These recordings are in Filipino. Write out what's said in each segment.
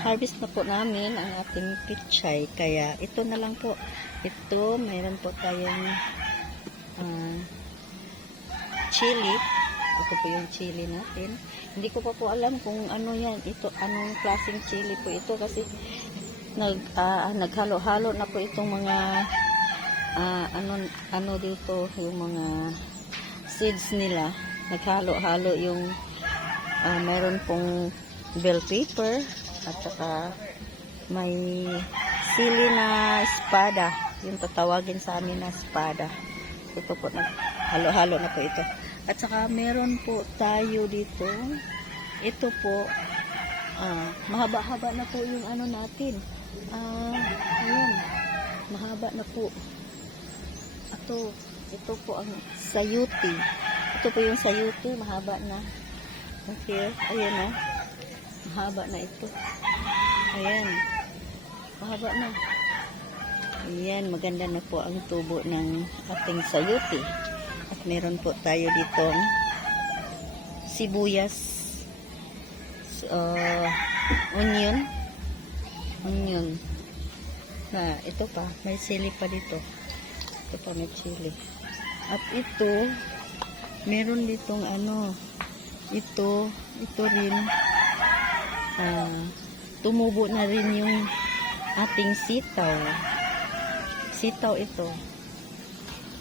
harvest na po namin ang ating pichay. Kaya ito na lang po. Ito, mayroon po tayong chili. Ito po yung chili natin. Hindi ko pa po alam kung ano yan. Ito, anong klaseng chili po ito. Kasi naghalo-halo na po itong mga ano dito, yung mga seeds nila. Naghalo-halo yung mayroon pong bell pepper at saka may sili na espada, yung tatawagin sa amin na espada. Ito po, halo-halo na po ito. At saka meron po tayo dito, ito po, mahaba-haba na po yung ano natin. Ayan, mahaba na po. Ito po ang sayuti. Ito po yung sayuti, mahaba na. Okay, ayan o. Mahaba na ito. Ayan. Mahaba na. Ayan, maganda na po ang tubo ng ating sayuti. At meron po tayo ditong sibuyas, onion. Ito pa, may sili pa dito. Ito pa may chili. At ito, meron ditong ito rin, tumubo na rin yung ating sitaw. Sitaw ito.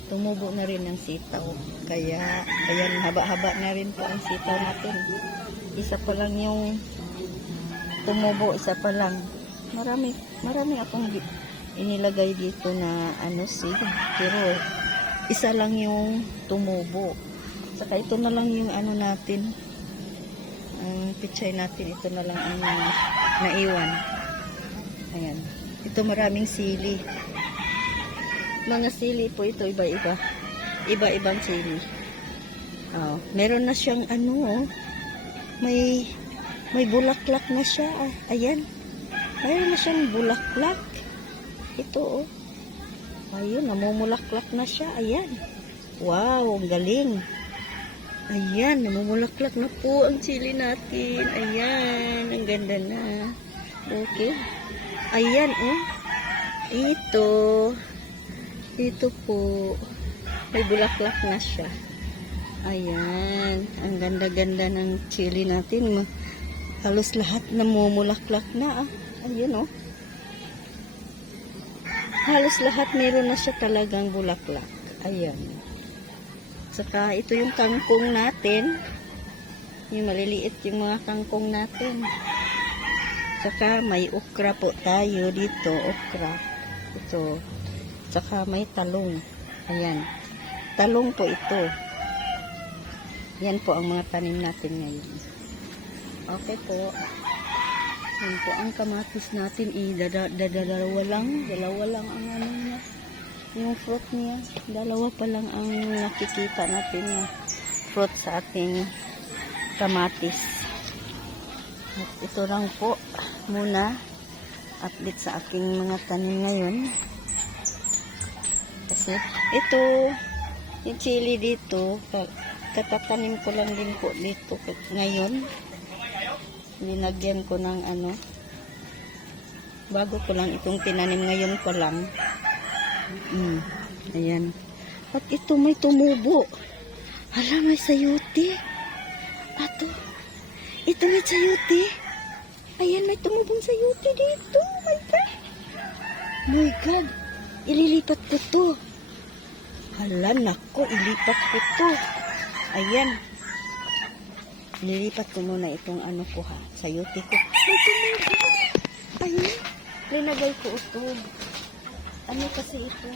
Tumubo na rin ng sitaw. Kaya, ayan, haba-haba na rin po ang sitaw natin. Isa pa lang yung tumubo, isa pa lang. Marami akong inilagay dito na seed. Pero, isa lang yung tumubo. Saka ito na lang yung natin. Ang pichay natin, ito na lang ang naiwan. Ayan. Ito maraming sili. Mga sili po ito, iba-iba. Iba-ibang sili. Meron na siyang may bulaklak na siya. Ayan. Meron na siyang bulaklak. Ito ayun, namumulaklak na siya. Ayan. Wow, ang galing. Ayan, namumulaklak na po ang chili natin. Ayan, ang ganda na. Okay. Ayan, Ito po. May bulaklak na siya. Ayan, ang ganda-ganda ng chili natin. Halos lahat namumulaklak na. Ayun, halos lahat meron na siya talagang bulaklak. Ayan. Saka ito yung kangkong natin. Yung maliliit yung mga kangkong natin. Saka may okra po tayo dito. Okra. Ito. Saka may talong. Ayan. Talong po ito. Yan po ang mga tanim natin ngayon. Okay po. Yan po ang kamatis natin. Dalawa lang ang niya. Yung fruit niya, dalawa pa lang ang nakikita natin na fruit sa ating kamatis. At ito lang po muna update sa aking mga tanim ngayon. Kasi ito, yung chili dito, katatanim ko lang din po dito ngayon. Linagyan ko ng bago ko lang itong tinanim ngayon pa lang. Ayan. At ito may tumubo. Hala, may sayuti. Ito may sayuti. Ayan, may tumubong sayuti dito. My God. Ililipat ko to. Hala, nako, ilipat ko to. Ayan. Ililipat ko muna itong ko sayuti ko. May tumubo. Ayan. Linagay ko ito. Kasi ito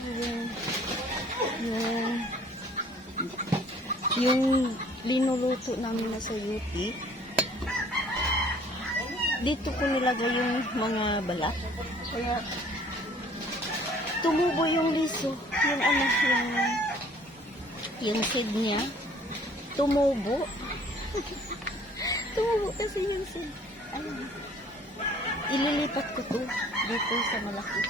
yung linuluto namin na sayuti. Dito ko nilagay yung mga balat. Kaya tumubo yung liso. Yung seed niya. Tumubo. Tumubo kasi yung seed. Ayun. Ililipat ko to dito sa malaki.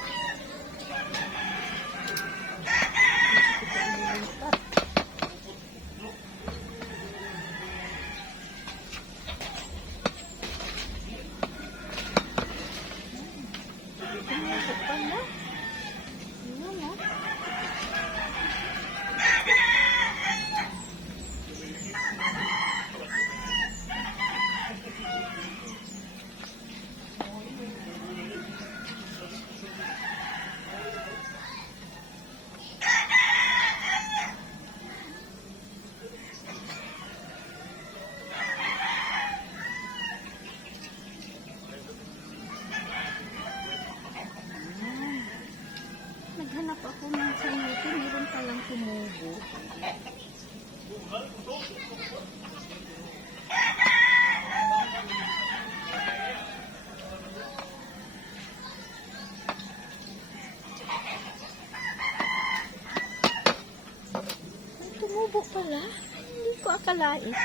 akalain.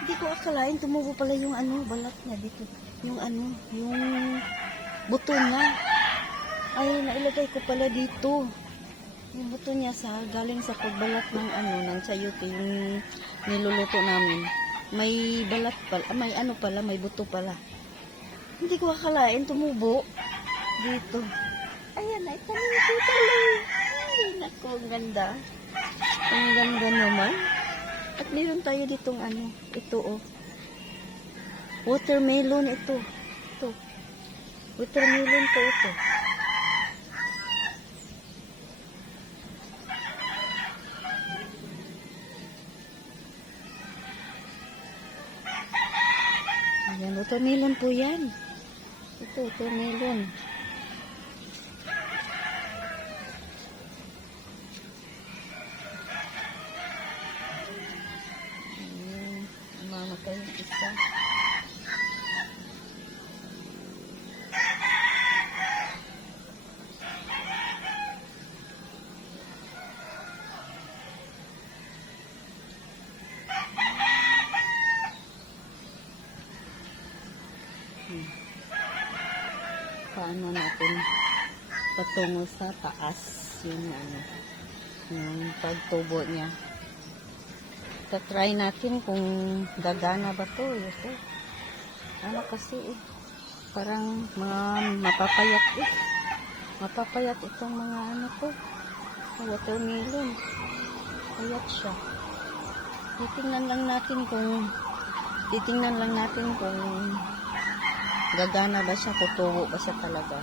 Hindi ko akalain tumubo pala yung ano, balat niya dito. Yung ano, yung buto niya. Ay, nailagay ko pala dito. Yung buto niya galing sa pagbalat ng ano, ng sayote, yung niluluto namin. May balat pala, may ano pala, may buto pala. Hindi ko akalain tumubo dito. Ayan, ay tumubo pala. Ay, naku, ang ganda. Ang ganda naman. At meron tayo ditong ano, ito oh. Watermelon ito. Ito. Watermelon po ito. Ayan, watermelon po yan. Ito, watermelon. Ayan, mamatay yung isa. Paano natin patungo sa taas yung ano, yung pagtubo niya. Try natin kung gagana ba to. Ito. Ano kasi parang mga mapapayat mapapayat itong mga ano to, watermelon. Payat siya. Titingnan lang natin kung gagana ba siya, tutubo ba siya talaga.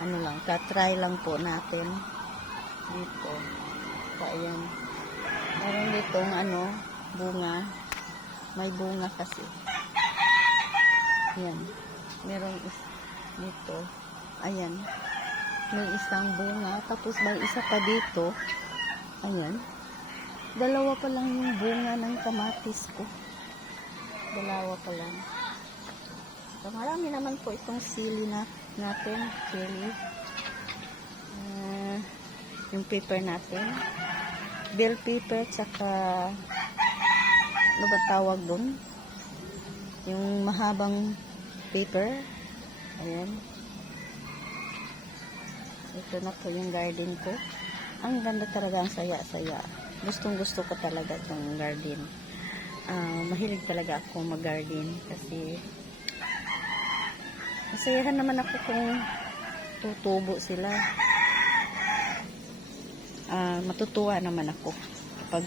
Ano lang, try lang po natin dito. Ayan, meron ditong ano, bunga, may bunga kasi. Ayan, meron dito, ayan, may isang bunga, tapos may isa pa dito. Ayan, dalawa pa lang yung bunga ng kamatis ko. Dalawa pa lang. So, marami naman po itong sili natin. Sili. Yung pepper natin. Bell pepper, tsaka ano ba tawag dun? Yung mahabang pepper. Ayan. Ito na po yung garden ko. Ang ganda talaga, ang saya-saya. Gustong gusto ko talaga itong garden. Mahilig talaga ako mag-garden kasi masayahan naman ako kung tutubo sila. Matutuwa naman ako kapag